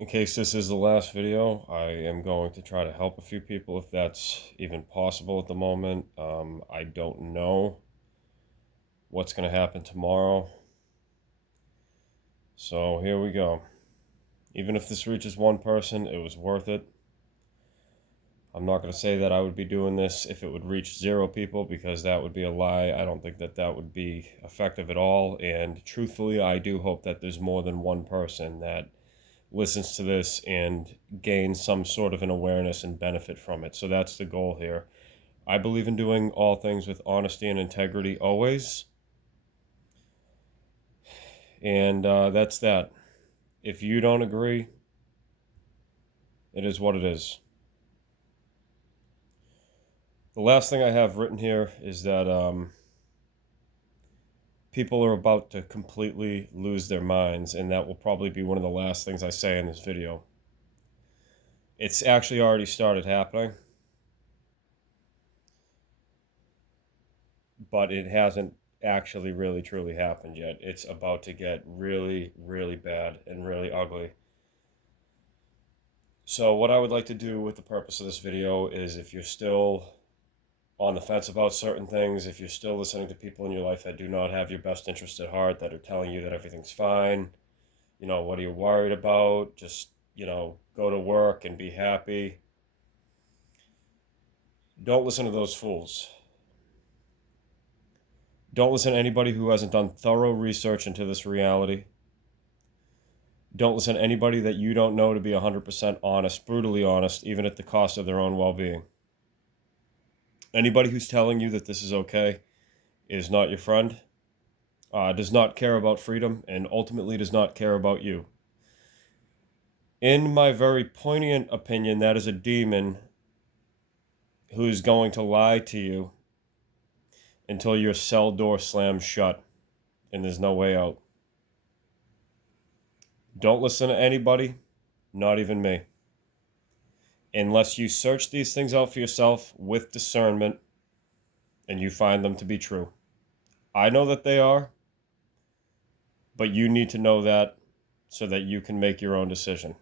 In case this is the last video, I am going to try to help a few people if that's even possible at the moment. I don't know what's going to happen tomorrow. So here we go. Even if this reaches one person, it was worth it. I'm not going to say that I would be doing this if it would reach 0 people because that would be a lie. I don't think that that would be effective at all. And truthfully, I do hope that there's more than one person that listens to this and gains some sort of an awareness and benefit from it. So that's the goal here. I believe in doing all things with honesty and integrity always. And that's that. If you don't agree, it is what it is. The last thing I have written here is that people are about to completely lose their minds, and that will probably be one of the last things I say in this video. It's actually already started happening, but it hasn't actually really truly happened yet. It's about to get really, really bad and really ugly. So what I would like to do with the purpose of this video is, if you're still on the fence about certain things, if you're still listening to people in your life that do not have your best interest at heart, that are telling you that everything's fine, what are you worried about? Just, go to work and be happy. Don't listen to those fools. Don't listen to anybody who hasn't done thorough research into this reality. Don't listen to anybody that you don't know to be 100% honest, brutally honest, even at the cost of their own well-being. Anybody who's telling you that this is okay is not your friend, does not care about freedom, and ultimately does not care about you. In my very poignant opinion, that is a demon who's going to lie to you until your cell door slams shut and there's no way out. Don't listen to anybody, not even me, unless you search these things out for yourself with discernment and you find them to be true. I know that they are, but you need to know that so that you can make your own decision.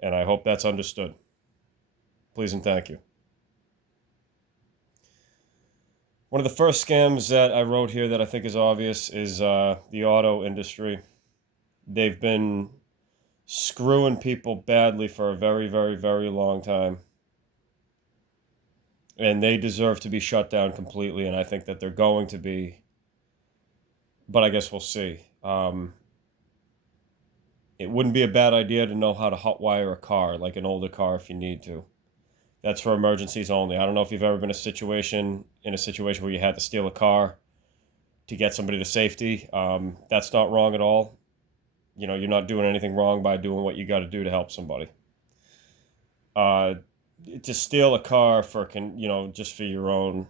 And I hope that's understood. Please and thank you. One of the first scams that I wrote here that I think is obvious is the auto industry. They've been screwing people badly for a very, very, very long time. And they deserve to be shut down completely, and I think that they're going to be. But I guess we'll see. It wouldn't be a bad idea to know how to hotwire a car, like an older car, if you need to. That's for emergencies only. I don't know if you've ever been in a situation where you had to steal a car to get somebody to safety. That's not wrong at all. You're not doing anything wrong by doing what you got to do to help somebody. To steal a car for just for your own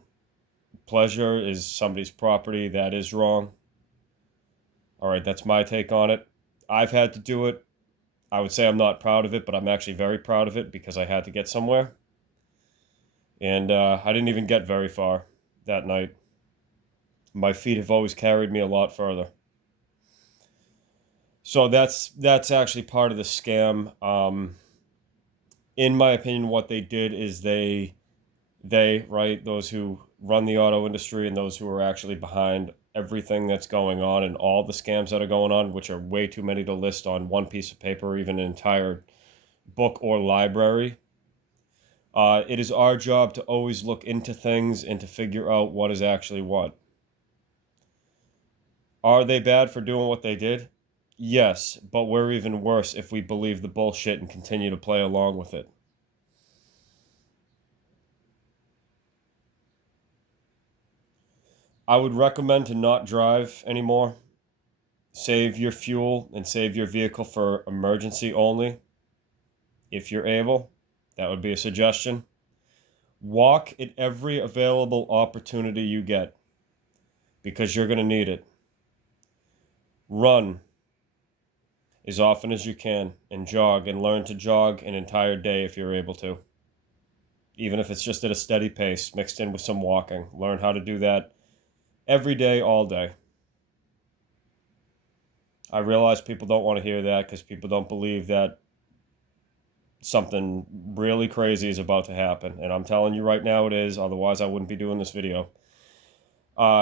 pleasure is somebody's property. That is wrong. All right, that's my take on it. I've had to do it. I would say I'm not proud of it, but I'm actually very proud of it because I had to get somewhere. And I didn't even get very far that night. My feet have always carried me a lot further. So that's actually part of the scam. In my opinion, what they did is they, right, those who run the auto industry and those who are actually behind everything that's going on and all the scams that are going on, which are way too many to list on one piece of paper or even an entire book or library. It is our job to always look into things and to figure out what is actually what. Are they bad for doing what they did? Yes, but we're even worse if we believe the bullshit and continue to play along with it. I would recommend to not drive anymore. Save your fuel and save your vehicle for emergency only. If you're able, that would be a suggestion. Walk at every available opportunity you get because you're going to need it. Run as often as you can and jog, and learn to jog an entire day if you're able to. Even if it's just at a steady pace mixed in with some walking. Learn how to do that every day, all day. I realize people don't want to hear that because people don't believe that something really crazy is about to happen. And I'm telling you right now it is, otherwise I wouldn't be doing this video.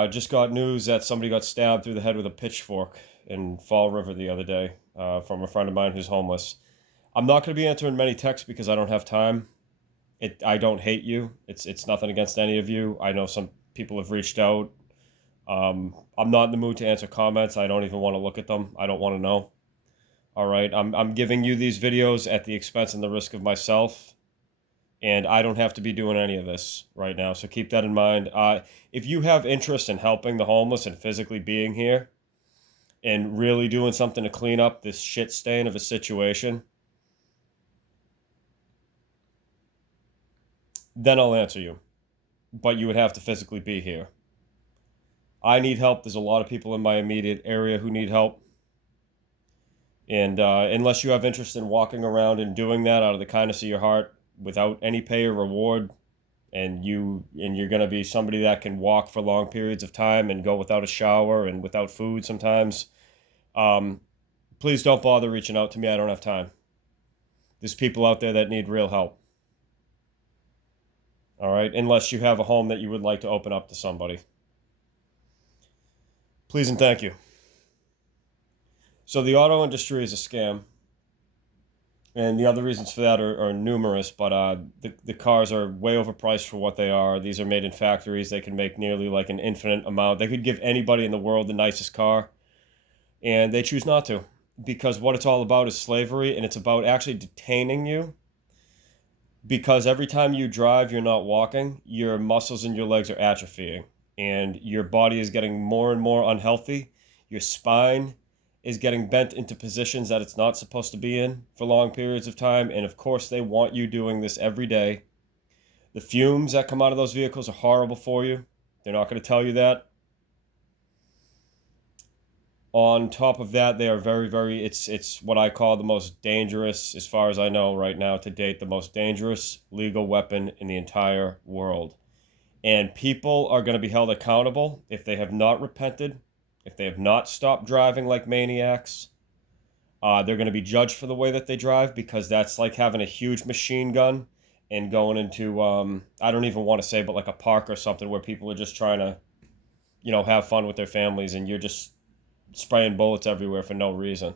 Just got news that somebody got stabbed through the head with a pitchfork in Fall River the other day from a friend of mine who's homeless. I'm not going to be answering many texts because I don't have time. I don't hate you. It's nothing against any of you. I know some people have reached out. I'm not in the mood to answer comments. I don't even want to look at them. I don't want to know. All right. I'm giving you these videos at the expense and the risk of myself. And I don't have to be doing any of this right now. So keep that in mind. If you have interest in helping the homeless and physically being here and really doing something to clean up this shit stain of a situation, then I'll answer you. But you would have to physically be here. I need help. There's a lot of people in my immediate area who need help. And unless you have interest in walking around and doing that out of the kindness of your heart without any pay or reward, and you're going to be somebody that can walk for long periods of time and go without a shower and without food sometimes, please don't bother reaching out to me. I don't have time. There's people out there that need real help. All right? Unless you have a home that you would like to open up to somebody. Please and thank you. So the auto industry is a scam. And the other reasons for that are numerous, but the cars are way overpriced for what they are. These are made in factories. They can make nearly like an infinite amount. They could give anybody in the world the nicest car, and they choose not to, because what it's all about is slavery, and it's about actually detaining you, because every time you drive, you're not walking, your muscles in your legs are atrophying, and your body is getting more and more unhealthy. Your spine is getting bent into positions that it's not supposed to be in for long periods of time. And of course, they want you doing this every day. The fumes that come out of those vehicles are horrible for you. They're not going to tell you that. On top of that, they are very, it's what I call the most dangerous, as far as I know right now to date, the most dangerous legal weapon in the entire world. And people are going to be held accountable if they have not repented, if they have not stopped driving like maniacs. They're going to be judged for the way that they drive, because that's like having a huge machine gun and going into, I don't even want to say, but like a park or something where people are just trying to, have fun with their families, and you're just spraying bullets everywhere for no reason.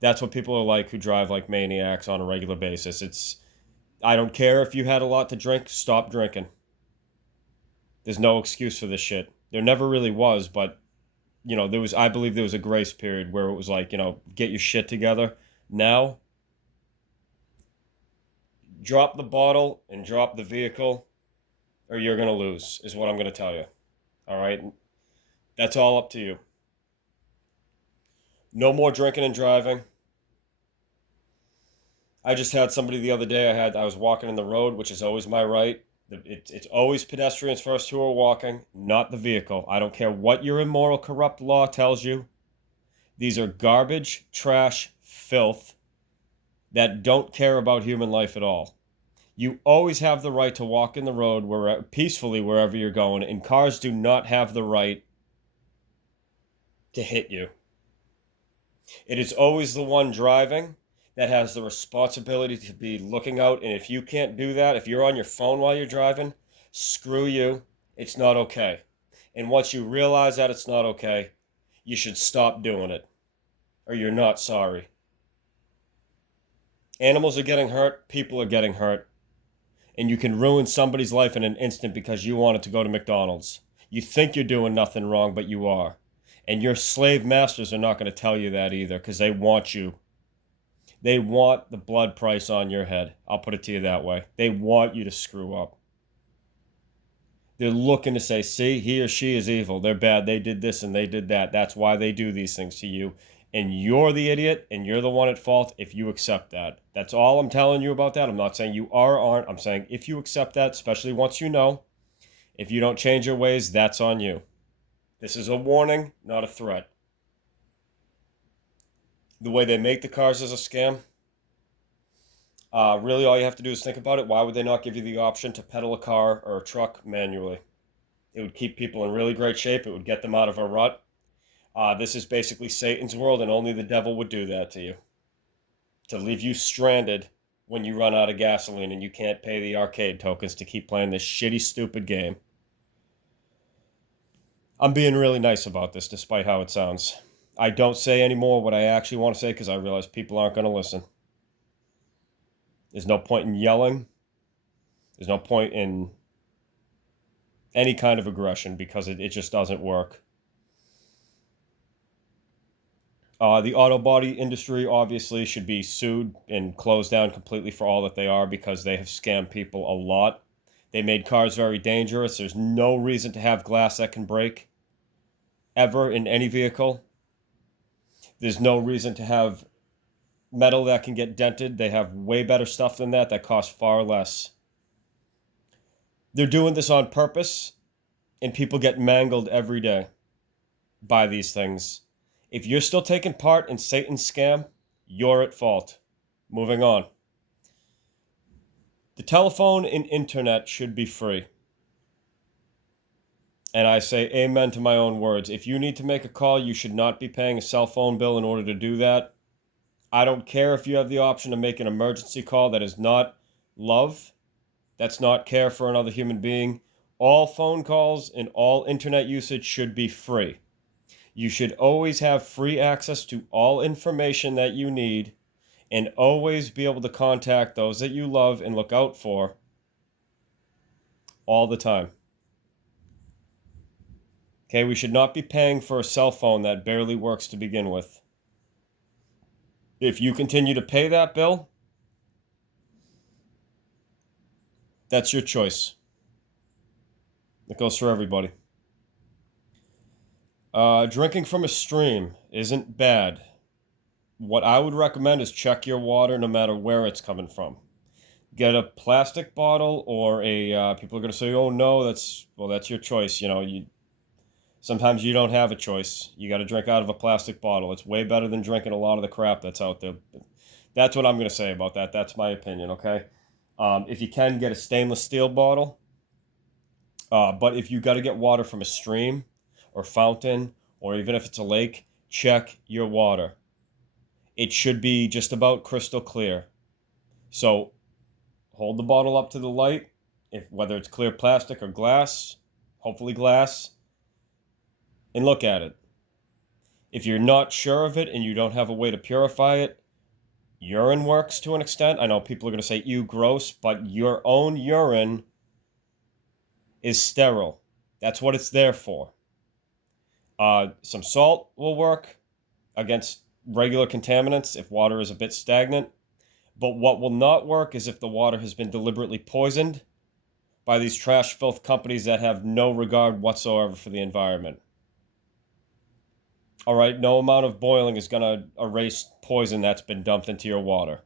That's what people are like who drive like maniacs on a regular basis. I don't care if you had a lot to drink, stop drinking. There's no excuse for this shit. There never really was, but I believe there was a grace period where it was like, get your shit together. Now, drop the bottle and drop the vehicle, or you're going to lose, is what I'm going to tell you. All right? That's all up to you. No more drinking and driving. I just had somebody the other day, I was walking in the road, which is always my right. It's always pedestrians first who are walking, not the vehicle. I don't care what your immoral, corrupt law tells you. These are garbage, trash, filth that don't care about human life at all. You always have the right to walk in the road peacefully wherever you're going, and cars do not have the right to hit you. It is always the one driving that has the responsibility to be looking out. And if you can't do that, if you're on your phone while you're driving, screw you. It's not okay. And once you realize that it's not okay, you should stop doing it, or you're not sorry. Animals are getting hurt. People are getting hurt. And you can ruin somebody's life in an instant because you wanted to go to McDonald's. You think you're doing nothing wrong, but you are. And your slave masters are not going to tell you that either, because they want you. They want the blood price on your head. I'll put it to you that way. They want you to screw up. They're looking to say, see, he or she is evil. They're bad. They did this and they did that. That's why they do these things to you. And you're the idiot, and you're the one at fault if you accept that. That's all I'm telling you about that. I'm not saying you are or aren't. I'm saying if you accept that, especially once you know, if you don't change your ways, that's on you. This is a warning, not a threat. The way they make the cars is a scam. Really, all you have to do is think about it. Why would they not give you the option to pedal a car or a truck manually? It would keep people in really great shape. It would get them out of a rut. This is basically Satan's world, and only the devil would do that to you. To leave you stranded when you run out of gasoline and you can't pay the arcade tokens to keep playing this shitty, stupid game. I'm being really nice about this, despite how it sounds. I don't say anymore what I actually want to say because I realize people aren't going to listen. There's no point in yelling. There's no point in any kind of aggression because it just doesn't work. The auto body industry obviously should be sued and closed down completely for all that they are because they have scammed people a lot. They made cars very dangerous. There's no reason to have glass that can break ever in any vehicle. There's no reason to have metal that can get dented. They have way better stuff than that costs far less. They're doing this on purpose, and people get mangled every day by these things. If you're still taking part in Satan's scam, you're at fault. Moving on. The telephone and internet should be free. And I say amen to my own words. If you need to make a call, you should not be paying a cell phone bill in order to do that. I don't care if you have the option to make an emergency call. That is not love. That's not care for another human being. All phone calls and all internet usage should be free. You should always have free access to all information that you need and always be able to contact those that you love and look out for all the time. Okay, we should not be paying for a cell phone that barely works to begin with. If you continue to pay that bill, that's your choice. It goes for everybody. Drinking from a stream isn't bad. What I would recommend is check your water no matter where it's coming from. Get a plastic bottle or people are going to say, oh no, that's your choice. Sometimes you don't have a choice. You got to drink out of a plastic bottle. It's way better than drinking a lot of the crap that's out there. That's what I'm going to say about that. That's my opinion, okay? If you can, get a stainless steel bottle. But if you got to get water from a stream or fountain, or even if it's a lake, check your water. It should be just about crystal clear. So hold the bottle up to the light, whether it's clear plastic or glass, hopefully glass, and look at it. If you're not sure of it and you don't have a way to purify it, urine works to an extent. I know people are going to say, ew, gross, but your own urine is sterile. That's what it's there for. Some salt will work against regular contaminants if water is a bit stagnant. But what will not work is if the water has been deliberately poisoned by these trash filth companies that have no regard whatsoever for the environment. All right, no amount of boiling is going to erase poison that's been dumped into your water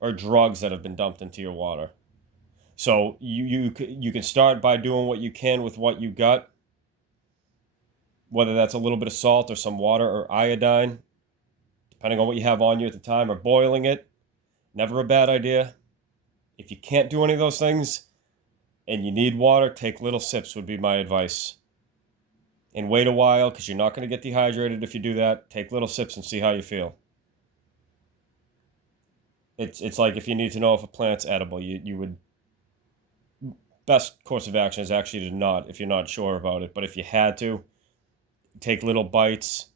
or drugs that have been dumped into your water. So you can start by doing what you can with what you got, whether that's a little bit of salt or some water or iodine, depending on what you have on you at the time, or boiling it. Never a bad idea. If you can't do any of those things and you need water, take little sips would be my advice. And wait a while because you're not going to get dehydrated if you do that. Take little sips and see how you feel. It's like if you need to know if a plant's edible, you would... Best course of action is actually to not, if you're not sure about it. But if you had to, take little bites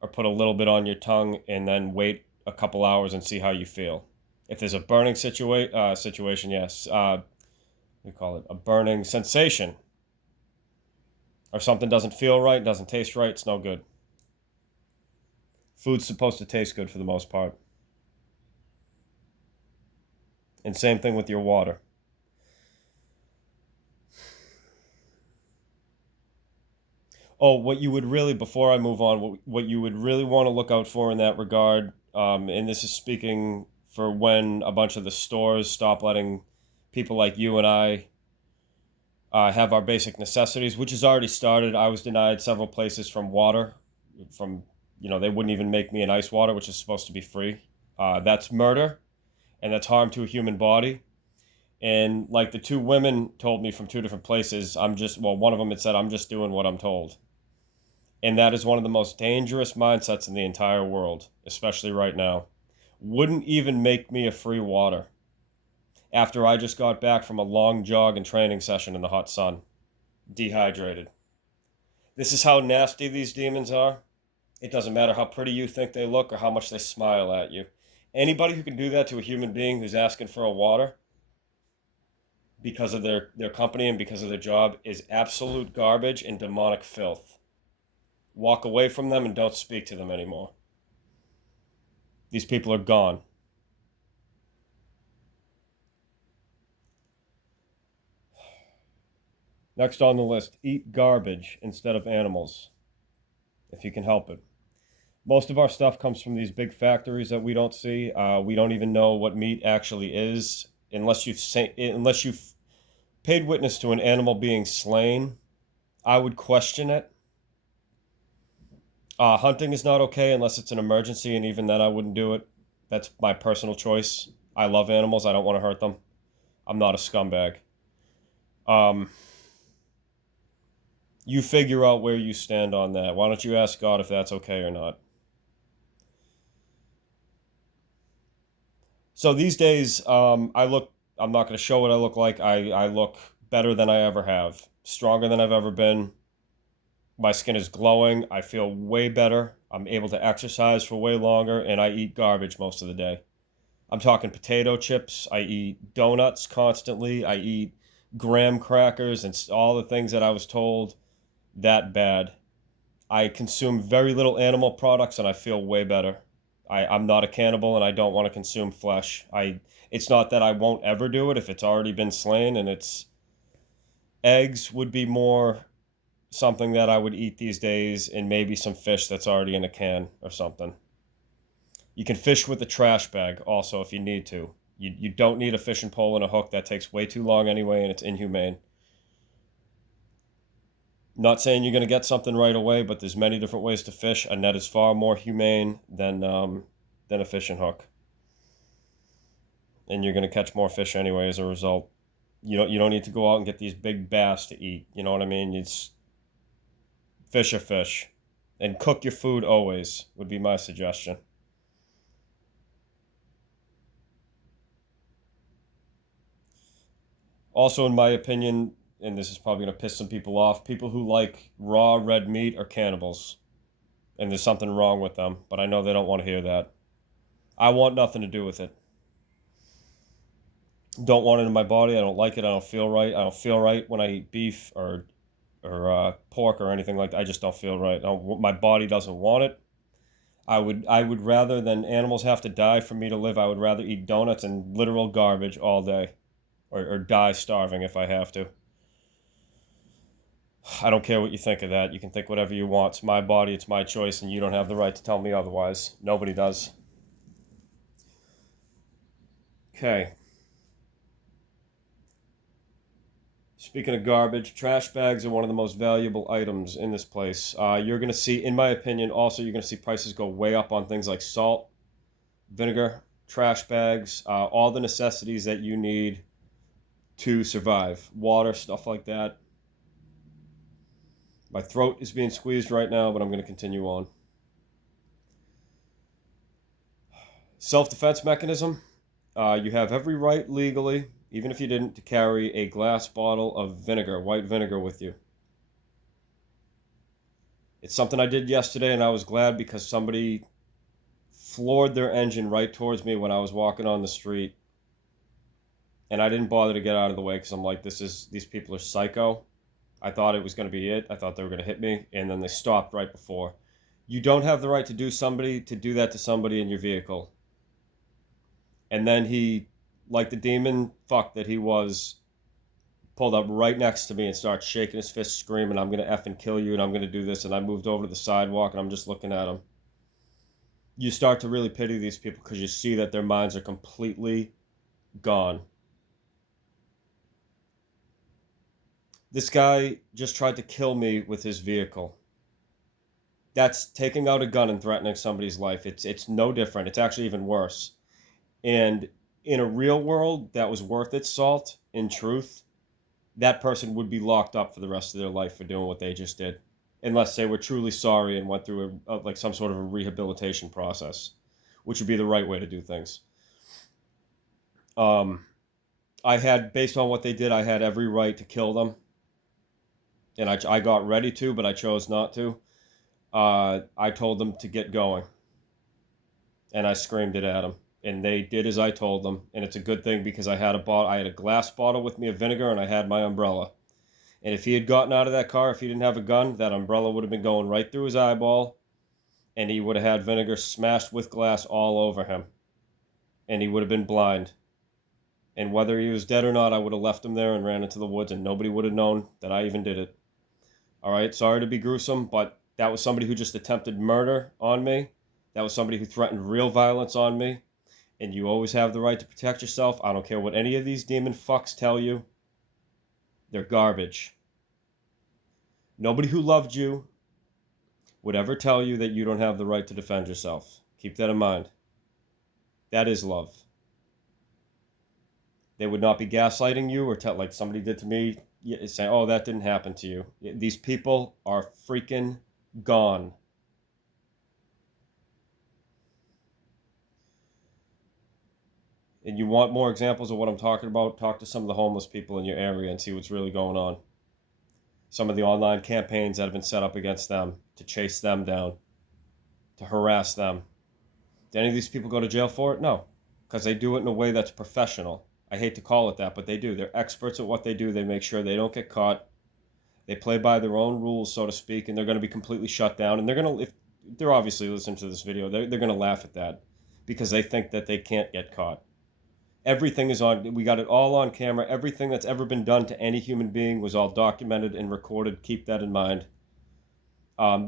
or put a little bit on your tongue and then wait a couple hours and see how you feel. If there's a burning situation, yes, we call it a burning sensation, or something doesn't feel right, doesn't taste right, it's no good. Food's supposed to taste good for the most part. And same thing with your water. Oh, what you would really, before I move on, what you would really want to look out for in that regard, and this is speaking for when a bunch of the stores stop letting people like you and I have our basic necessities, which has already started. I was denied several places from water, they wouldn't even make me an ice water, which is supposed to be free. That's murder, and that's harm to a human body. And like the two women told me from two different places, one of them had said, I'm just doing what I'm told. And that is one of the most dangerous mindsets in the entire world, especially right now. Wouldn't even make me a free water after I just got back from a long jog and training session in the hot sun, dehydrated. This is how nasty these demons are. It doesn't matter how pretty you think they look or how much they smile at you. Anybody who can do that to a human being who's asking for a water because of their company and because of their job is absolute garbage and demonic filth. Walk away from them and don't speak to them anymore. These people are gone. Next on the list, eat garbage instead of animals, if you can help it. Most of our stuff comes from these big factories that we don't see. We don't even know what meat actually is unless you've paid witness to an animal being slain. I would question it. Hunting is not okay unless it's an emergency, and even then I wouldn't do it. That's my personal choice. I love animals. I don't want to hurt them. I'm not a scumbag. You figure out where you stand on that. Why don't you ask God if that's okay or not? So these days, I'm not going to show what I look like. I look better than I ever have, stronger than I've ever been. My skin is glowing. I feel way better. I'm able to exercise for way longer, and I eat garbage most of the day. I'm talking potato chips. I eat donuts constantly. I eat graham crackers and all the things that I was told that bad. I consume very little animal products, and I feel way better. I'm not a cannibal, and I don't want to consume flesh. It's not that I won't ever do it if it's already been slain, and it's eggs would be more something that I would eat these days, and maybe some fish that's already in a can or something. You can fish with a trash bag also if you need to. You don't need a fishing pole and a hook. That takes way too long anyway, and it's inhumane. Not saying you're going to get something right away, but there's many different ways to fish. A net is far more humane than a fishing hook, and you're going to catch more fish anyway as a result. You don't need to go out and get these big bass to eat. You know what I mean? It's fish are fish, and cook your food always would be my suggestion. Also, in my opinion, and this is probably going to piss some people off, people who like raw red meat are cannibals. And there's something wrong with them, but I know they don't want to hear that. I want nothing to do with it. Don't want it in my body. I don't like it. I don't feel right. I don't feel right when I eat beef or pork or anything like that. I just don't feel right. My body doesn't want it. I would rather than animals have to die for me to live. I would rather eat donuts and literal garbage all day, or die starving if I have to. I don't care what you think of that. You can think whatever you want. It's my body, it's my choice, and you don't have the right to tell me otherwise. Nobody does. Okay. Speaking of garbage, trash bags are one of the most valuable items in this place. You're going to see, in my opinion, also you're going to see prices go way up on things like salt, vinegar, trash bags, all the necessities that you need to survive. Water, stuff like that. My throat is being squeezed right now, but I'm going to continue on. Self-defense mechanism. You have every right legally, even if you didn't, to carry a glass bottle of vinegar, white vinegar, with you. It's something I did yesterday, and I was glad because somebody floored their engine right towards me when I was walking on the street. And I didn't bother to get out of the way because I'm like, these people are psycho. I thought it was going to be it. I thought they were going to hit me, and then they stopped right before. You don't have the right to do that to somebody in your vehicle. And then he, like the demon fuck that he was, pulled up right next to me and started shaking his fist, screaming, "I'm going to effing kill you, and I'm going to do this." And I moved over to the sidewalk, and I'm just looking at him. You start to really pity these people because you see that their minds are completely gone. This guy just tried to kill me with his vehicle. That's taking out a gun and threatening somebody's life. It's no different. It's actually even worse. And in a real world that was worth its salt, in truth, that person would be locked up for the rest of their life for doing what they just did. unless they were truly sorry and went through like some sort of a rehabilitation process, which would be the right way to do things. I had, based on what they did, I had every right to kill them, and I got ready to, but I chose not to. I told them to get going, and I screamed it at them, and they did as I told them. And it's a good thing because I had a glass bottle with me of vinegar, and I had my umbrella. And if he had gotten out of that car, if he didn't have a gun, that umbrella would have been going right through his eyeball, and he would have had vinegar smashed with glass all over him, and he would have been blind. And whether he was dead or not, I would have left him there and ran into the woods, and nobody would have known that I even did it. All right, sorry to be gruesome, but that was somebody who just attempted murder on me. That was somebody who threatened real violence on me. And you always have the right to protect yourself. I don't care what any of these demon fucks tell you. They're garbage. Nobody who loved you would ever tell you that you don't have the right to defend yourself. Keep that in mind. That is love. They would not be gaslighting you or like somebody did to me, saying, oh, that didn't happen to you. These people are freaking gone. And you want more examples of what I'm talking about, talk to some of the homeless people in your area and see what's really going on. Some of the online campaigns that have been set up against them to chase them down, to harass them. Do any of these people go to jail for it? No, because they do it in a way that's professional. I hate to call it that, but they do. They're experts at what they do. They make sure they don't get caught. They play by their own rules, so to speak, and they're going to be completely shut down. And they're going to, if they're obviously listening to this video, they're going to laugh at that because they think that they can't get caught. Everything is on, we got it all on camera. Everything that's ever been done to any human being was all documented and recorded. Keep that in mind.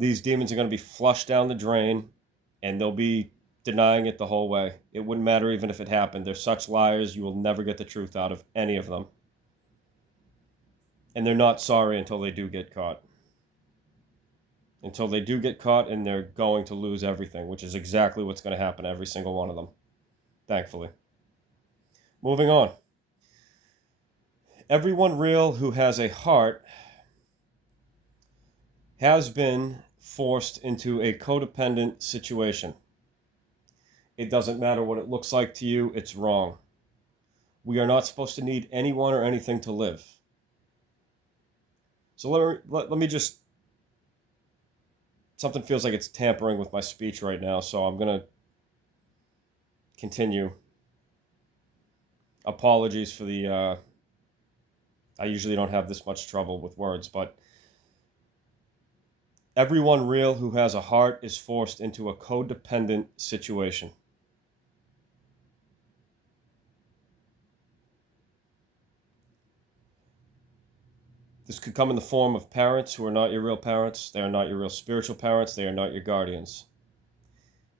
These demons are going to be flushed down the drain, and they'll be denying it the whole way. It wouldn't matter even if it happened. They're such liars, you will never get the truth out of any of them. And they're not sorry until they do get caught. Until they do get caught, and they're going to lose everything, which is exactly what's going to happen to every single one of them. Thankfully. Moving on. Everyone real who has a heart has been forced into a codependent situation. It doesn't matter what it looks like to you, it's wrong. We are not supposed to need anyone or anything to live. So let me just... Something feels like it's tampering with my speech right now, so I'm going to continue. Apologies for the... I usually don't have this much trouble with words, but... Everyone real who has a heart is forced into a codependent situation. This could come in the form of parents who are not your real parents. They are not your real spiritual parents. They are not your guardians.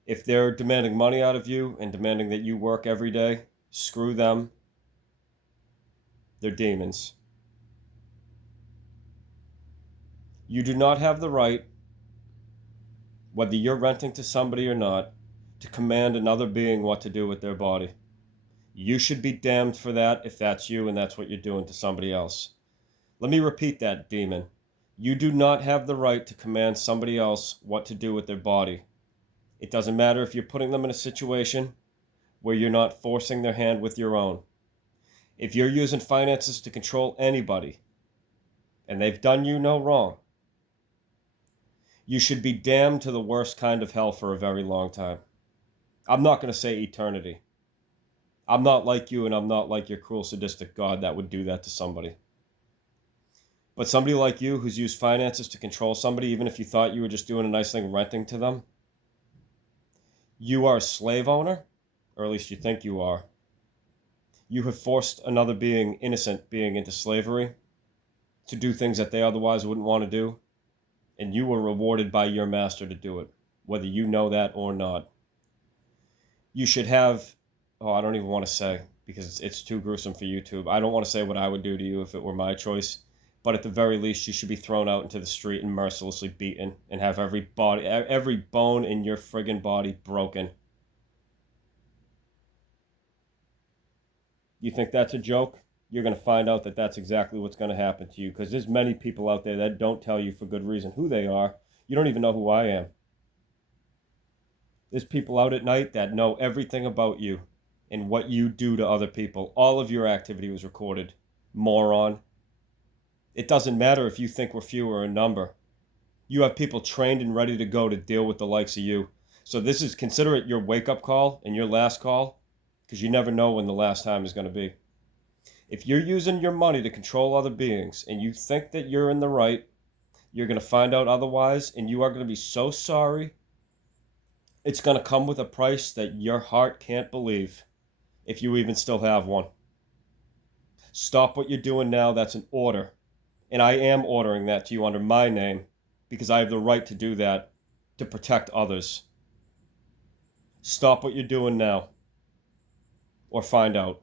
If they're demanding money out of you and demanding that you work every day, screw them. They're demons. You do not have the right, whether you're renting to somebody or not, to command another being what to do with their body. You should be damned for that if that's you and that's what you're doing to somebody else. Let me repeat that, demon. You do not have the right to command somebody else what to do with their body. It doesn't matter if you're putting them in a situation where you're not forcing their hand with your own. If you're using finances to control anybody, and they've done you no wrong, you should be damned to the worst kind of hell for a very long time. I'm not going to say eternity. I'm not like you, and I'm not like your cruel, sadistic God that would do that to somebody. But somebody like you who's used finances to control somebody, even if you thought you were just doing a nice thing renting to them, you are a slave owner, or at least you think you are. You have forced another being, innocent being, into slavery to do things that they otherwise wouldn't want to do, and you were rewarded by your master to do it, whether you know that or not. You should have, I don't even want to say, because it's too gruesome for YouTube. I don't want to say what I would do to you if it were my choice. But at the very least, you should be thrown out into the street and mercilessly beaten and have every bone in your friggin' body broken. You think that's a joke? you're going to find out that that's exactly what's going to happen to you, because there's many people out there that don't tell you for good reason who they are. You don't even know who I am. There's people out at night that know everything about you and what you do to other people. All of your activity was recorded, moron. It doesn't matter if you think we're few or a number. You have people trained and ready to go to deal with the likes of you. So this is, consider it your wake-up call and your last call, because you never know when the last time is going to be. If you're using your money to control other beings and you think that you're in the right, you're going to find out otherwise, and you are going to be so sorry. It's going to come with a price that your heart can't believe, if you even still have one. Stop what you're doing now. That's an order. And I am ordering that to you under my name, because I have the right to do that to protect others. Stop what you're doing now, or find out.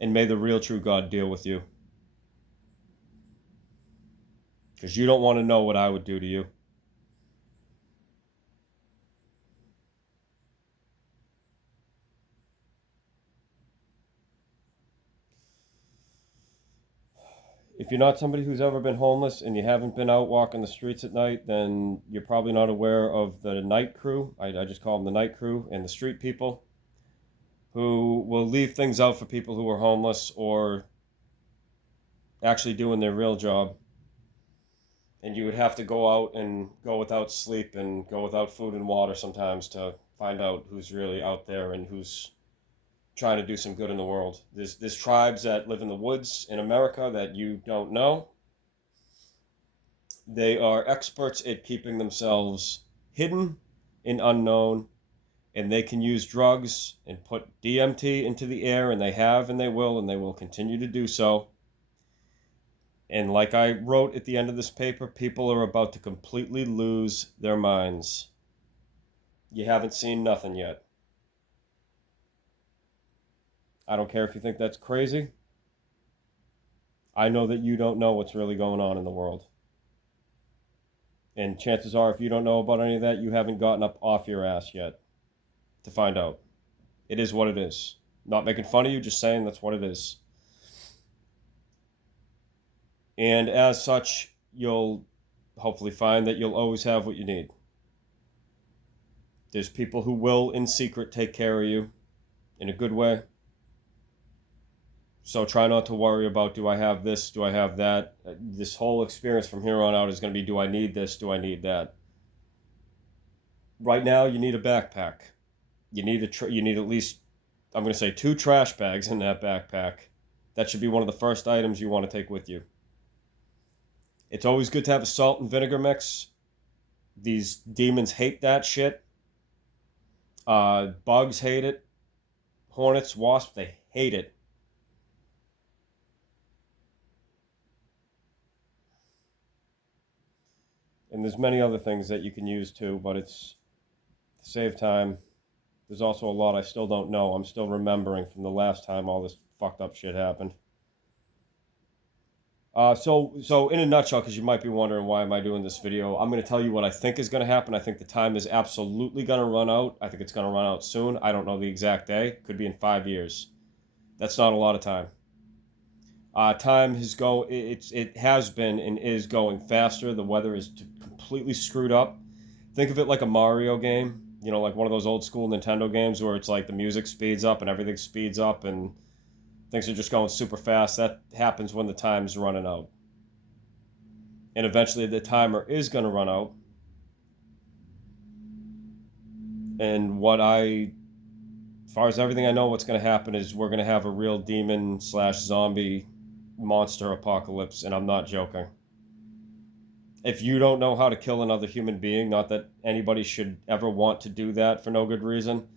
And may the real true God deal with you. Because you don't want to know what I would do to you. If you're not somebody who's ever been homeless and you haven't been out walking the streets at night, then you're probably not aware of the night crew. I just call them the night crew, and the street people who will leave things out for people who are homeless or actually doing their real job. And you would have to go out and go without sleep and go without food and water sometimes to find out who's really out there and who's trying to do some good in the world. There's tribes that live in the woods in America that you don't know. They are experts at keeping themselves hidden and unknown, and they can use drugs and put DMT into the air, and they have, and they will continue to do so. And like I wrote at the end of this paper, people are about to completely lose their minds. You haven't seen nothing yet. I don't care if you think that's crazy. I know that you don't know what's really going on in the world. And chances are, if you don't know about any of that, you haven't gotten up off your ass yet to find out. It is what it is. Not making fun of you, just saying that's what it is. And as such, you'll hopefully find that you'll always have what you need. There's people who will, in secret, take care of you in a good way. So try not to worry about, do I have this, do I have that? This whole experience from here on out is going to be, do I need this, do I need that? Right now, you need a backpack. You need at least, I'm going to say 2 trash bags in that backpack. That should be one of the first items you want to take with you. It's always good to have a salt and vinegar mix. These demons hate that shit. Bugs hate it. Hornets, wasps, they hate it. And there's many other things that you can use too, but it's to save time. There's also a lot I still don't know. I'm still remembering from the last time all this fucked up shit happened. So in a nutshell, because you might be wondering why am I doing this video, I'm going to tell you what I think is going to happen. I think the time is absolutely going to run out. I think it's going to run out soon. I don't know the exact day. Could be in 5 years. That's not a lot of time. Time it has been and is going faster. The weather is completely screwed up. Think of it like a Mario game, like one of those old school Nintendo games where it's like the music speeds up and everything speeds up and things are just going super fast. That happens when the time's running out. And eventually the timer is going to run out. And as far as everything I know, what's going to happen is we're going to have a real demon/zombie monster apocalypse, and I'm not joking. If you don't know how to kill another human being, not that anybody should ever want to do that for no good reason,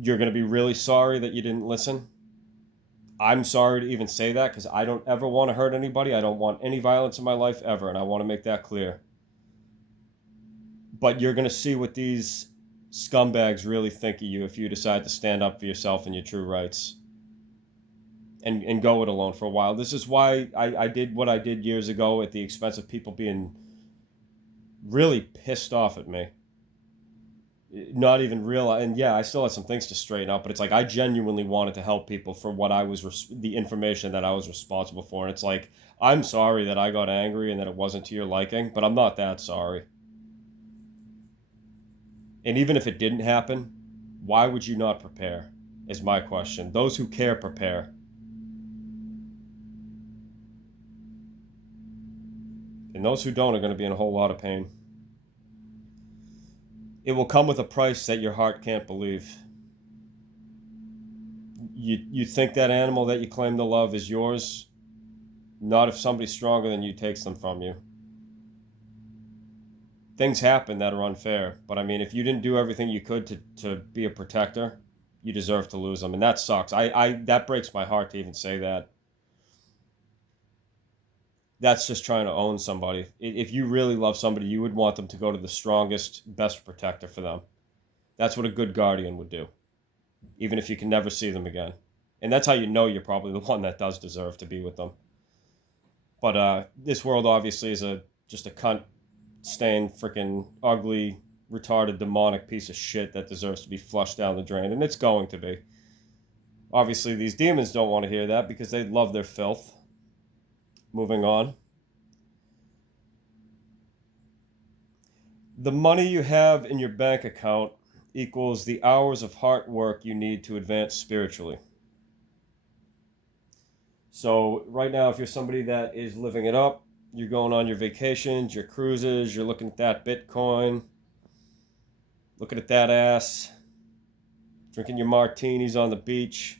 you're going to be really sorry that you didn't listen. I'm sorry to even say that, because I don't ever want to hurt anybody. I don't want any violence in my life ever, and I want to make that clear. But you're going to see what these scumbags really think of you if you decide to stand up for yourself and your true rights. And go it alone for a while. This is why I did what I did years ago at the expense of people being really pissed off at me. not even realize. And yeah, I still had some things to straighten out, but it's like I genuinely wanted to help people for what I was the information that I was responsible for. And it's like, I'm sorry that I got angry and that it wasn't to your liking, but I'm not that sorry. And even if it didn't happen, why would you not prepare? Is my question. Those who care prepare. And those who don't are going to be in a whole lot of pain. It will come with a price that your heart can't believe. You think that animal that you claim to love is yours? Not if somebody stronger than you takes them from you. Things happen that are unfair, but I mean, if you didn't do everything you could to be a protector, you deserve to lose them, and that sucks. I that breaks my heart to even say that. That's just trying to own somebody. If you really love somebody, you would want them to go to the strongest, best protector for them. That's what a good guardian would do, even if you can never see them again. And that's how you know you're probably the one that does deserve to be with them. But this world obviously is just a cunt stained, freaking ugly, retarded, demonic piece of shit that deserves to be flushed down the drain, and it's going to be. Obviously, these demons don't want to hear that because they love their filth. Moving on. The money you have in your bank account equals the hours of hard work you need to advance spiritually. So, right now, if you're somebody that is living it up, you're going on your vacations, your cruises, you're looking at that Bitcoin, looking at that ass, drinking your martinis on the beach,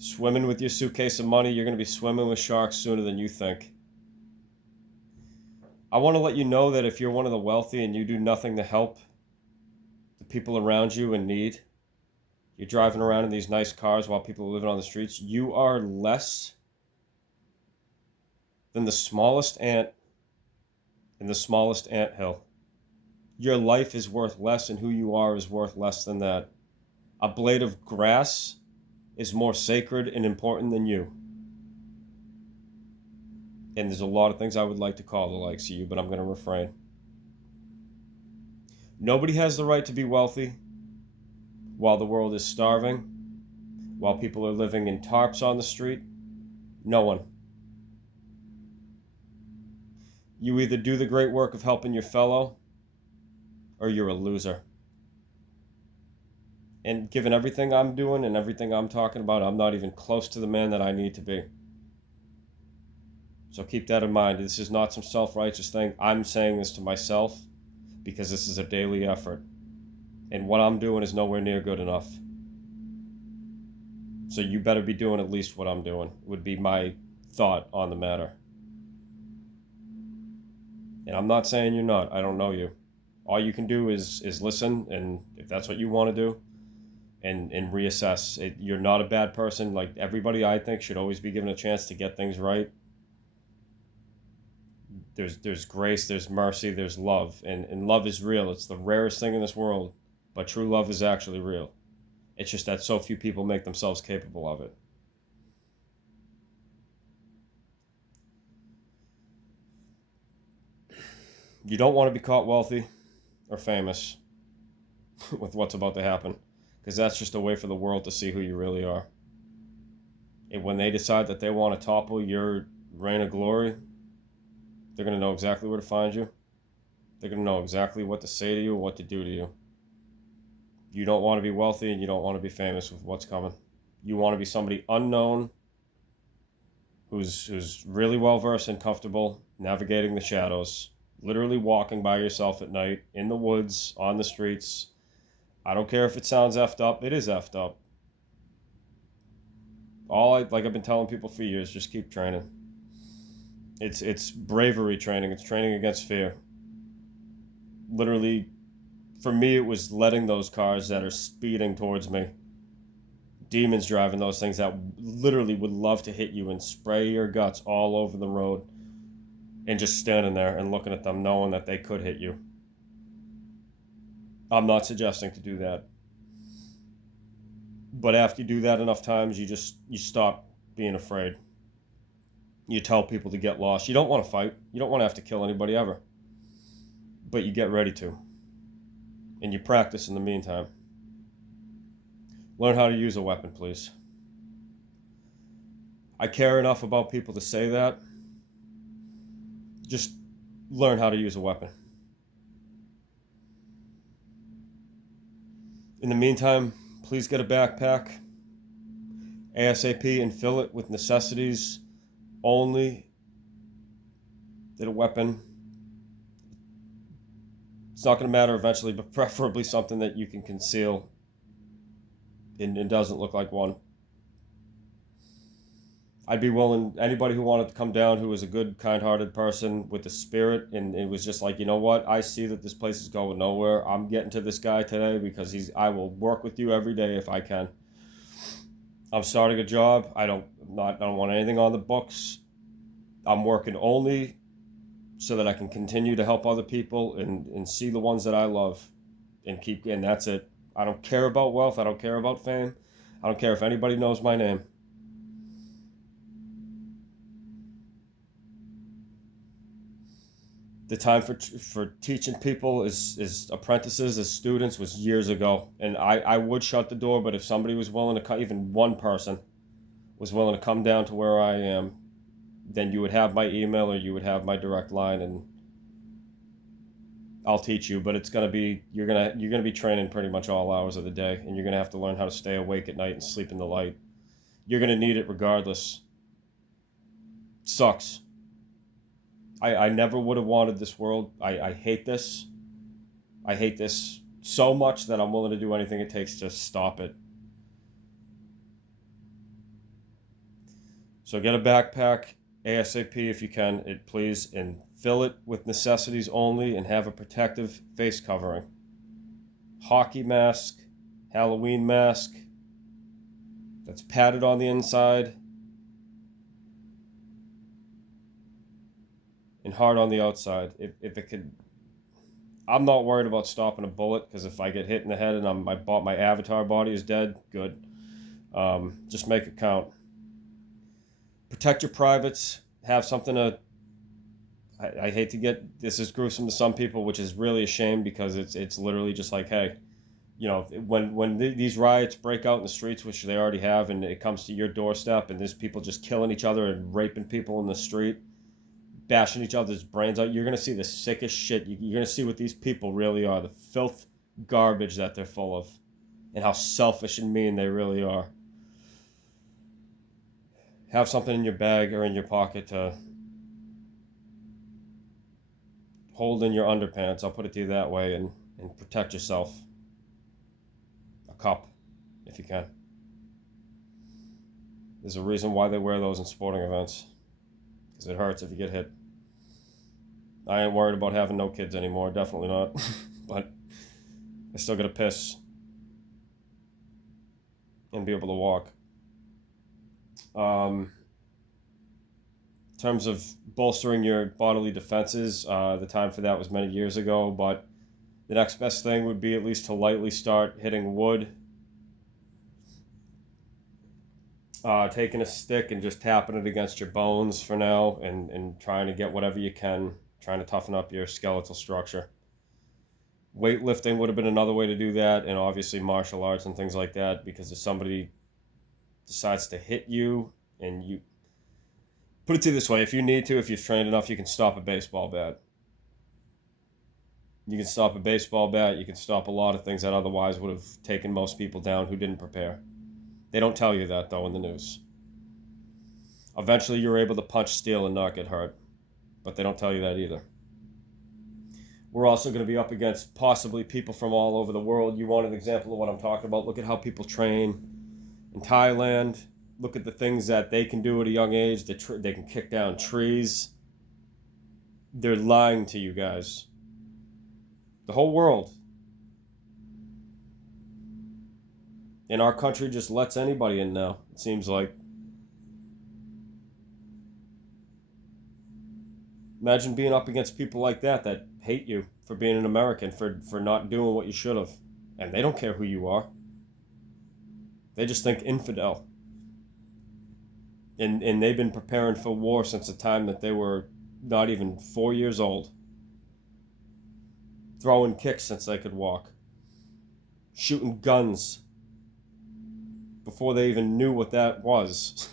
swimming with your suitcase of money, you're going to be swimming with sharks sooner than you think. I want to let you know that if you're one of the wealthy and you do nothing to help the people around you in need, you're driving around in these nice cars while people are living on the streets, you are less than the smallest ant in the smallest anthill. Your life is worth less, and who you are is worth less than that. A blade of grass is more sacred and important than you. And there's a lot of things I would like to call the likes of you, but I'm going to refrain. Nobody has the right to be wealthy while the world is starving, while people are living in tarps on the street. No one. You either do the great work of helping your fellow, or you're a loser. And given everything I'm doing and everything I'm talking about, I'm not even close to the man that I need to be. So keep that in mind. This is not some self-righteous thing. I'm saying this to myself because this is a daily effort. And what I'm doing is nowhere near good enough. So you better be doing at least what I'm doing, would be my thought on the matter. And I'm not saying you're not. I don't know you. All you can do is listen, and if that's what you want to do, and reassess. You're not a bad person. Like, everybody, I think, should always be given a chance to get things right. There's grace, there's mercy, there's love, and love is real. It's the rarest thing in this world, but true love is actually real. It's just that so few people make themselves capable of it. You don't want to be caught wealthy or famous with what's about to happen, because that's just a way for the world to see who you really are. And when they decide that they want to topple your reign of glory, they're going to know exactly where to find you. They're going to know exactly what to say to you and what to do to you. You don't want to be wealthy, and you don't want to be famous with what's coming. You want to be somebody unknown who's really well versed and comfortable navigating the shadows, literally walking by yourself at night in the woods, on the streets. I don't care if it sounds effed up. It is effed up. Like I've been telling people for years, just keep training. It's bravery training. It's training against fear. Literally, for me, it was letting those cars that are speeding towards me, demons driving those things that literally would love to hit you and spray your guts all over the road, and just standing there and looking at them knowing that they could hit you. I'm not suggesting to do that. But after you do that enough times, you stop being afraid. You tell people to get lost. You don't want to fight. You don't want to have to kill anybody ever. But you get ready to. and you practice in the meantime. Learn how to use a weapon, please. I care enough about people to say that. Just learn how to use a weapon. In the meantime, please get a backpack ASAP and fill it with necessities only. Get a weapon. It's not going to matter eventually, but preferably something that you can conceal and doesn't look like one. I'd be willing, anybody who wanted to come down who was a good, kind-hearted person with a spirit, and it was just like, you know what, I see that this place is going nowhere. I'm getting to this guy today because I will work with you every day if I can. I'm starting a job. I don't want anything on the books. I'm working only so that I can continue to help other people and see the ones that I love and that's it. I don't care about wealth. I don't care about fame. I don't care if anybody knows my name. The time for teaching people as apprentices, as students, was years ago. And I would shut the door, but if somebody was willing to come, even one person was willing to come down to where I am, then you would have my email or you would have my direct line, and I'll teach you. But it's gonna be you're gonna be training pretty much all hours of the day, and you're gonna have to learn how to stay awake at night and sleep in the light. You're gonna need it regardless. Sucks. I never would have wanted this world. I hate this. I hate this so much that I'm willing to do anything it takes to stop it. So get a backpack ASAP if you can, please, and fill it with necessities only and have a protective face covering. Hockey mask, Halloween mask that's padded on the inside and hard on the outside. If it could, I'm not worried about stopping a bullet, because if I get hit in the head and my avatar body is dead, good. Just make it count. Protect your privates. Have something to. I hate to get this is gruesome to some people, which is really a shame, because it's literally just like, hey, when these riots break out in the streets, which they already have, and it comes to your doorstep, and there's people just killing each other and raping people in the street, bashing each other's brains out, you're going to see the sickest shit. You're going to see what these people really are, the filth garbage that they're full of, and how selfish and mean they really are. Have something in your bag or in your pocket to hold in your underpants, I'll put it to you that way, and protect yourself. A cup, if you can. There's a reason why they wear those in sporting events, because it hurts if you get hit. I ain't worried about having no kids anymore, definitely not. But I still gotta piss and be able to walk. In terms of bolstering your bodily defenses, the time for that was many years ago, but the next best thing would be at least to lightly start hitting wood. Taking a stick and just tapping it against your bones for now, and trying to get whatever you can, trying to toughen up your skeletal structure. Weightlifting would have been another way to do that, and obviously martial arts and things like that, because if somebody decides to hit you, and you put it to you this way, if you need to, if you've trained enough, you can stop a baseball bat. You can stop a baseball bat, you can stop a lot of things that otherwise would have taken most people down who didn't prepare. They don't tell you that, though, in the news. Eventually, you're able to punch steel and not get hurt, but they don't tell you that either. We're also going to be up against possibly people from all over the world. You want an example of what I'm talking about? Look at how people train in Thailand. Look at the things that they can do at a young age. They can kick down trees. They're lying to you guys. The whole world. And our country just lets anybody in now, it seems like. Imagine being up against people like that hate you for being an American, for not doing what you should have. And they don't care who you are. They just think infidel. And they've been preparing for war since the time that they were not even 4 years old. Throwing kicks since they could walk. shooting guns before they even knew what that was.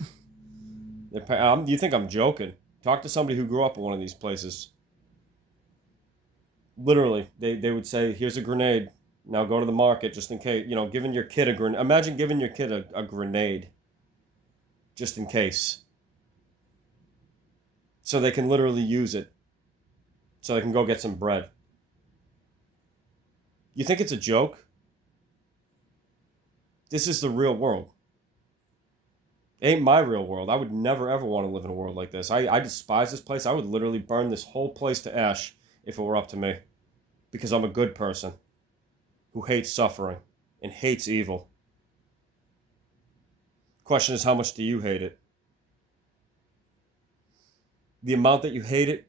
You think I'm joking? Talk to somebody who grew up in one of these places. Literally, they would say, here's a grenade. Now go to the market just in case. Giving your kid a grenade. Imagine giving your kid a grenade just in case. So they can literally use it. So they can go get some bread. You think it's a joke? This is the real world. It ain't my real world. I would never ever want to live in a world like this. I despise this place. I would literally burn this whole place to ash if it were up to me. Because I'm a good person who hates suffering and hates evil. Question is, how much do you hate it? The amount that you hate it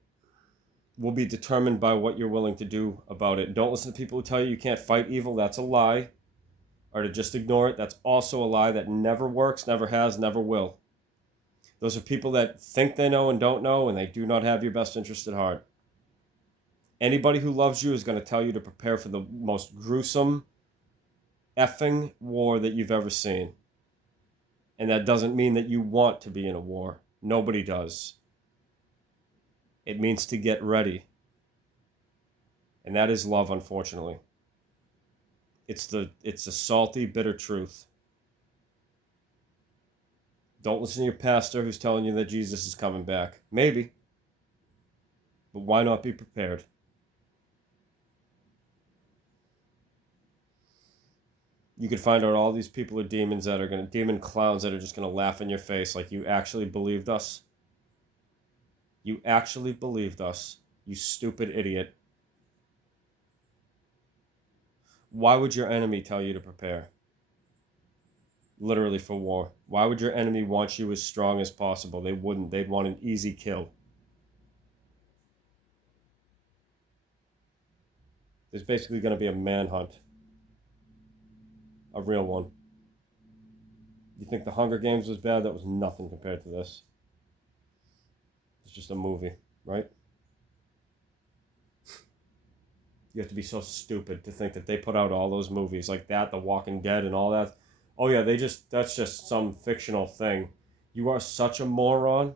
will be determined by what you're willing to do about it. Don't listen to people who tell you can't fight evil. That's a lie. Or to just ignore it. That's also a lie that never works, never has, never will. Those are people that think they know and don't know, and they do not have your best interest at heart. Anybody who loves you is going to tell you to prepare for the most gruesome effing war that you've ever seen. And that doesn't mean that you want to be in a war. Nobody does. It means to get ready. And that is love, unfortunately. It's the salty, bitter truth. Don't listen to your pastor who's telling you that Jesus is coming back. Maybe. But why not be prepared? You could find out all these people are demon clowns that are just going to laugh in your face like you actually believed us. You actually believed us, you stupid idiot. Why would your enemy tell you to prepare? Literally for war. Why would your enemy want you as strong as possible? They wouldn't. They'd want an easy kill. There's basically going to be a manhunt. A real one. You think the Hunger Games was bad? That was nothing compared to this. It's just a movie, right? You have to be so stupid to think that they put out all those movies like that, The Walking Dead and all that. Oh yeah, that's just some fictional thing. You are such a moron.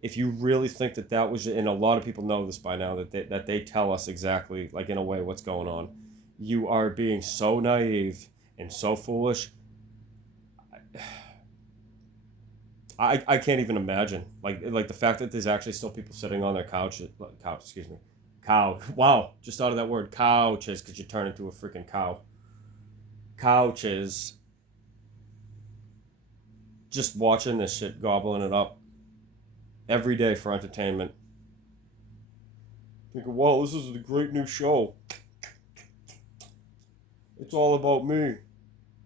If you really think that was, and a lot of people know this by now, that they tell us exactly, like in a way, what's going on. You are being so naive and so foolish. I can't even imagine. Like the fact that there's actually still people sitting on their cow. Wow, just thought of that word, couches, because you turn into a freaking cow. Couches. Just watching this shit, gobbling it up. Every day for entertainment. Thinking, wow, this is a great new show. It's all about me.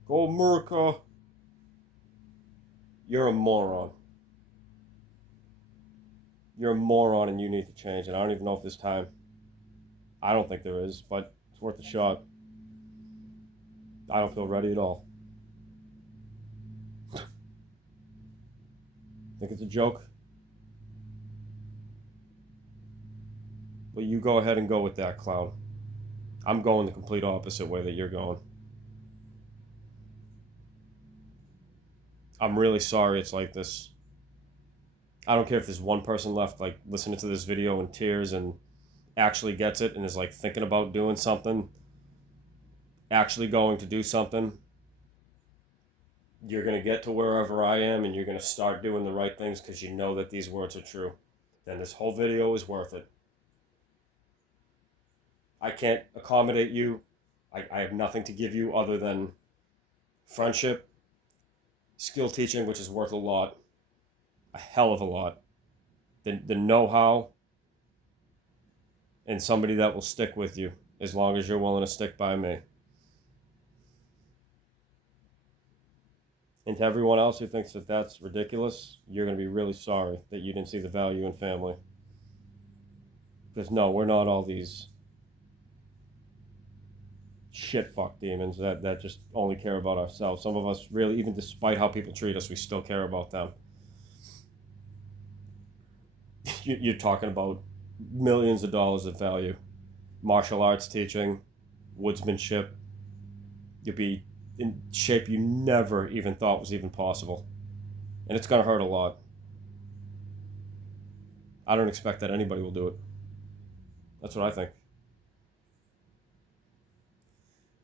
Go America. You're a moron. You're a moron and you need to change. And I don't even know if there's time. I don't think there is, but it's worth a shot. I don't feel ready at all. Think it's a joke? Well, you go ahead and go with that, clown. I'm going the complete opposite way that you're going. I'm really sorry it's like this. I don't care if there's one person left, like, listening to this video in tears and actually gets it and is, like, thinking about doing something, actually going to do something. You're going to get to wherever I am and you're going to start doing the right things because you know that these words are true. Then this whole video is worth it. I can't accommodate you. I have nothing to give you other than friendship, skill teaching, which is worth a lot. A hell of a lot. The know-how, and somebody that will stick with you as long as you're willing to stick by me. And to everyone else who thinks that that's ridiculous, you're going to be really sorry that you didn't see the value in family. Because no, we're not all these shit fuck demons that just only care about ourselves. Some of us really, even despite how people treat us, we still care about them. You're talking about millions of dollars of value. Martial arts teaching, woodsmanship, You'll be in shape you never even thought was even possible. And it's going to hurt a lot. I don't expect that anybody will do it. That's what I think.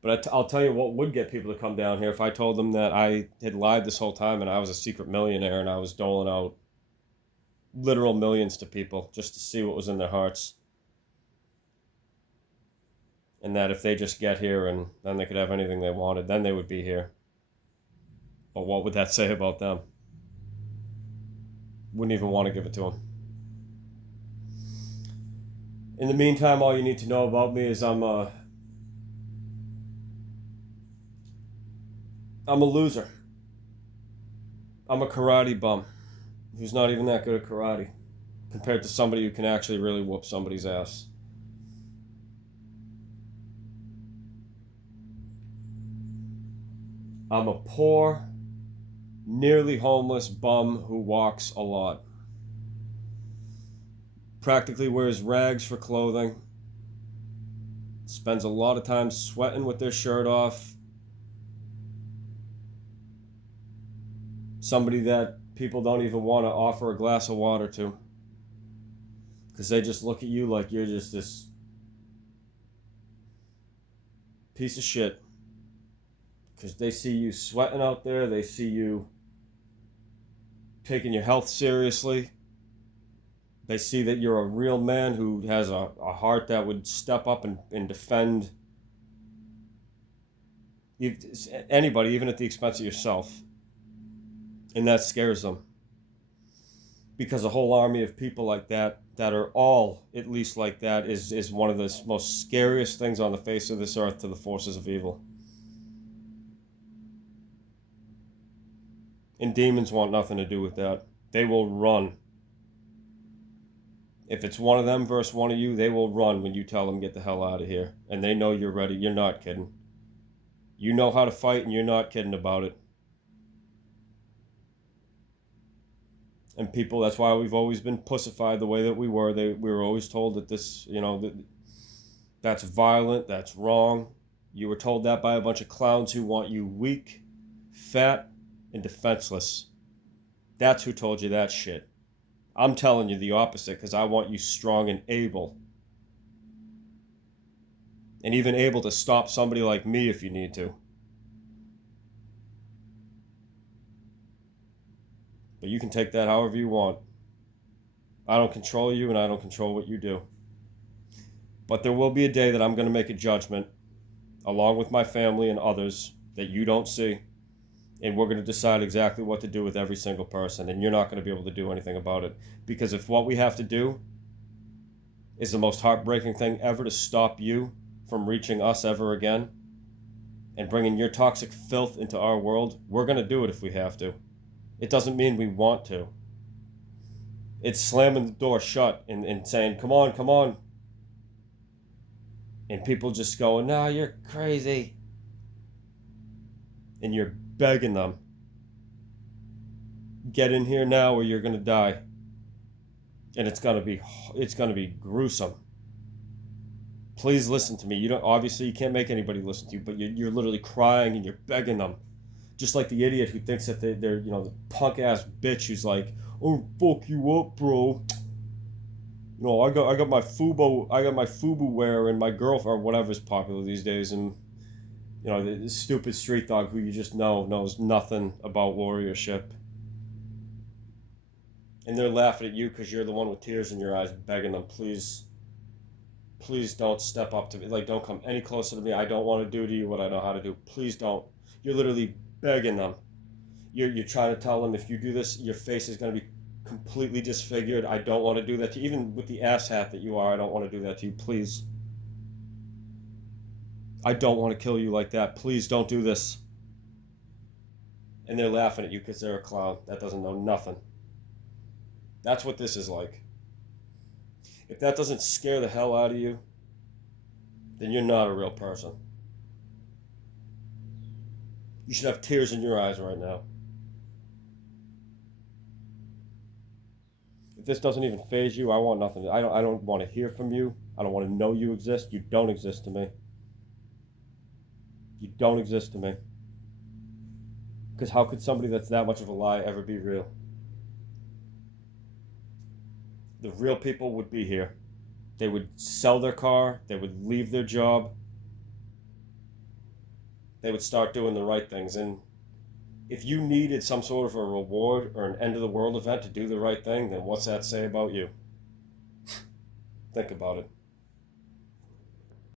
But I'll tell you what would get people to come down here if I told them that I had lied this whole time and I was a secret millionaire and I was doling out literal millions to people just to see what was in their hearts. And that if they just get here and then they could have anything they wanted, then they would be here. But what would that say about them? Wouldn't even want to give it to them. In the meantime, all you need to know about me is I'm a loser. I'm a karate bum who's not even that good at karate compared to somebody who can actually really whoop somebody's ass. I'm a poor, nearly homeless bum who walks a lot. Practically wears rags for clothing. Spends a lot of time sweating with their shirt off. Somebody that people don't even want to offer a glass of water to. Because they just look at you like you're just this piece of shit. Because they see you sweating out there. They see you taking your health seriously. They see that you're a real man who has a heart that would step up and defend anybody, even at the expense of yourself. And that scares them. Because a whole army of people like that are all at least like that is one of the most scariest things on the face of this earth to the forces of evil. And demons want nothing to do with that. They will run. If it's one of them versus one of you, they will run when you tell them get the hell out of here. And they know you're ready. You're not kidding. You know how to fight and you're not kidding about it. And people, that's why we've always been pussified the way that we were. We were always told that this, that's violent, that's wrong. You were told that by a bunch of clowns who want you weak, fat, and defenseless. That's who told you that shit. I'm telling you the opposite because I want you strong and able. And even able to stop somebody like me if you need to. But you can take that however you want. I don't control you and I don't control what you do. But there will be a day that I'm going to make a judgment, along with my family and others, that you don't see. And we're going to decide exactly what to do with every single person. And you're not going to be able to do anything about it. Because if what we have to do is the most heartbreaking thing ever to stop you from reaching us ever again and bringing your toxic filth into our world, we're going to do it if we have to. It doesn't mean we want to. It's slamming the door shut and saying, come on, come on. And people just go, no, you're crazy. And you're begging them, get in here now or you're going to die. And it's going to be gruesome. Please listen to me. Obviously you can't make anybody listen to you, but you're literally crying and you're begging them. Just like the idiot who thinks that they're the punk ass bitch who's like, oh, fuck you up, bro. I got my FUBU wear and my girlfriend or whatever's popular these days, and the stupid street dog who you just knows nothing about warriorship. And they're laughing at you because you're the one with tears in your eyes begging them, please don't step up to me. Like, don't come any closer to me. I don't want to do to you what I know how to do. Please don't. You're literally begging them. You're trying to tell them if you do this, your face is going to be completely disfigured. I don't want to do that to you. Even with the ass hat that you are, I don't want to do that to you. Please. I don't want to kill you like that. Please don't do this. And they're laughing at you because they're a clown that doesn't know nothing. That's what this is like. If that doesn't scare the hell out of you, then you're not a real person. You should have tears in your eyes right now. If this doesn't even faze you, I want nothing. I don't want to hear from you. I don't want to know you exist. You don't exist to me. You don't exist to me. Because how could somebody that's that much of a lie ever be real? The real people would be here. They would sell their car, they would leave their job, they would start doing the right things. And if you needed some sort of a reward or an end of the world event to do the right thing, then what's that say about you? Think about it.